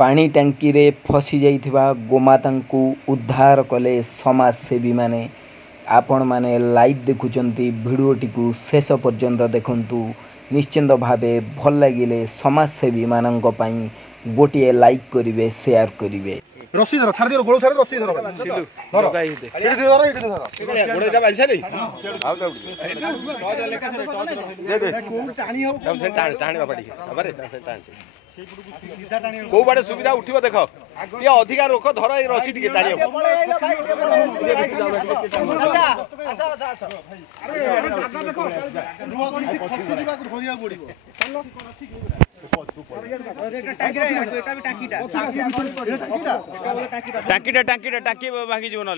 पानी टांकी रे फसी जाइथिबा गोमाता को उद्धार कले समाजसेवी माने। आपण माने लाइव देखुचंती भिडियोटी को शेष पर्यंत देखंतु। निश्चिंत भावे भल लागिले समाजसेवी मानंक पई गोटिए लाइक करिवे शेयर करिवे। रस्सी धर छाड़ दियो गोड़ छाड़ रस्सी धर धर इटे धर इटे धर गोड़टा बाजी सारे आउ त दे दे को टाणी हो से टाणी टाणी बापडी अबरे से टाणी सीधा टाणी को बाटे सुविधा उठिबो देखो ये अधिकार रोक धर ए रस्सी टिके टाणी अच्छा आसा आसा आसा अरे दादा देखो रुवा कोनी खसी दिबा को धरिया पड़िबो चलो टाकी भांगी जीव ना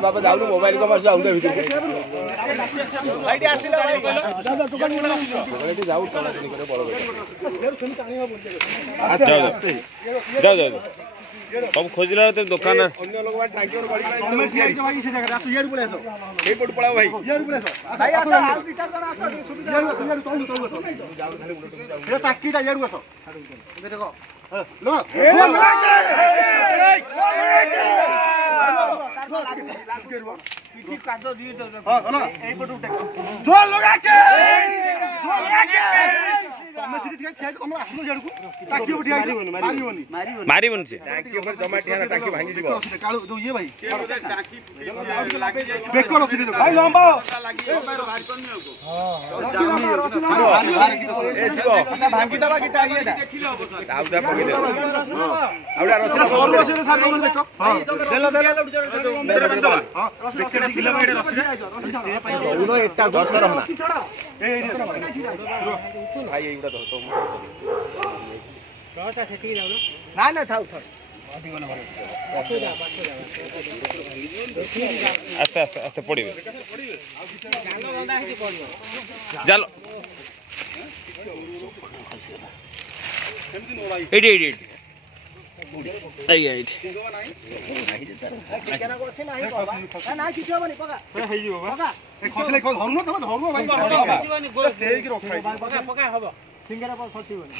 बाबा जाऊ मोबाइल को मार जाऊ भीतर आईडी आसिला भाई जाऊ तला करे बड़ जाओ जाओ सब खोजला तो दुकान अन्य लोग टांकी और गाड़ी में ठिया है भाई से जगह आसो येड पळे आसो ए पट पळाओ भाई येड पळे आसो भाई आसो हाल विचार जण आसो सुविधा येड आसो येड तो आसो ये टाकीटा येड आसो देखो लो मारिबन से टाकी ऊपर जमा ठियाना टाकी भांगी जीवो कालो जो ये भाई टाकी बेको रसी दे भाई लंबा भारी करनी हो ए शिव भांगी दबा की टाकी एटा आउदा पके दे आउडा रसी 100 रसी से साथ में देखो हां देलो देलो हां रसी किलो में रसी उनो एकटा 10 कर होना ए भाई एइडा तो गाटा सेठी जाऊ ना ना थाउ थाउ अच्छा अच्छा अच्छा पड़िबे चलो एडी एडी आई आई केना को छै नाही बाबा ना किछ होबनी पका हे जी बाबा ए खसले खस धरनो त धरनो भाई स्टे की रखाई पका पका हबो सिंगरा पर खसिबनी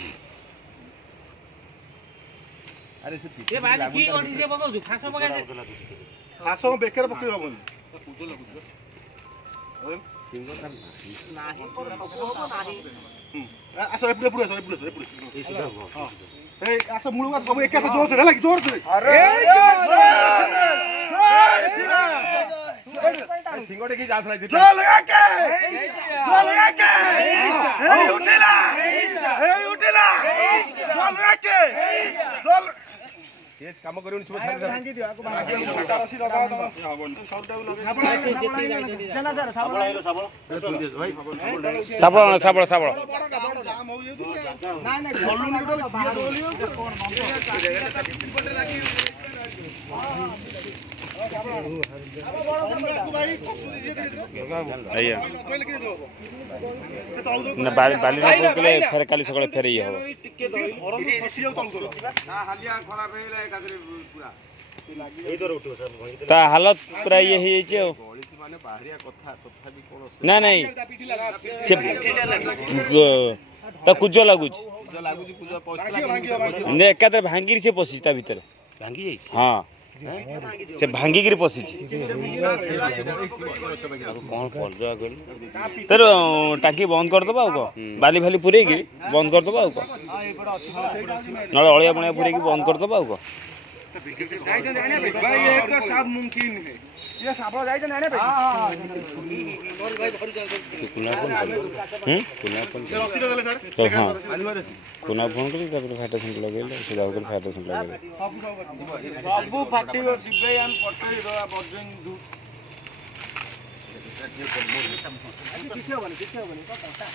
अरे से ए भाई की ओठी से पकाउ छु खासो पका खासो बेकर पकई हबनी पूजो लागु सिंगर नाही पको नाही आसो एपुरे पुरे हां ए आसो मुळुवा सब एका जोर से लाग जोर से अरे सिंगोटे की जास नाही चल लगा के ए उठेला चल लगा के चल ये काम करियो सब भांगी दियो आको भांगी रसी लगा दो साबळ जाम हो जे नाही नाही झोलू निकल सिया दोलियो कोन पटे लागी ना बाली ना पकले फेर काली सकाळे फेर ये हो टिके घर फसी जाउ तल करो ना हालिया खराब हेला एकादरे पूरा ए दर उठो सर ता हालत पूरा ये हे जे माने बाहरिया कथा तथा भी कोन ना नहीं से ता कुजो लागु कुजो पसला ने एकादरे भांगीर से पसिता भीतर भांगी जाई हां से भांगी गिरी पसी कौन कर जा गली तर टाकी बंद कर दबा को बाली भाली पुरे की बंद कर दबा को न अळिया बणिया पुरे की बंद कर दबा को भाई ये तो सब मुमकिन है ये साबळ जाय जने भाई हां मोर भाई धरि जाय कुना फोन रसी देले सर हां कुना फोन करी तापर फाटा सेंट लगेले से जाऊ कर फाटा सेंट लगेले सब फाटी गो सिबे हम पटई दवा बजन दू किछ होबनी पता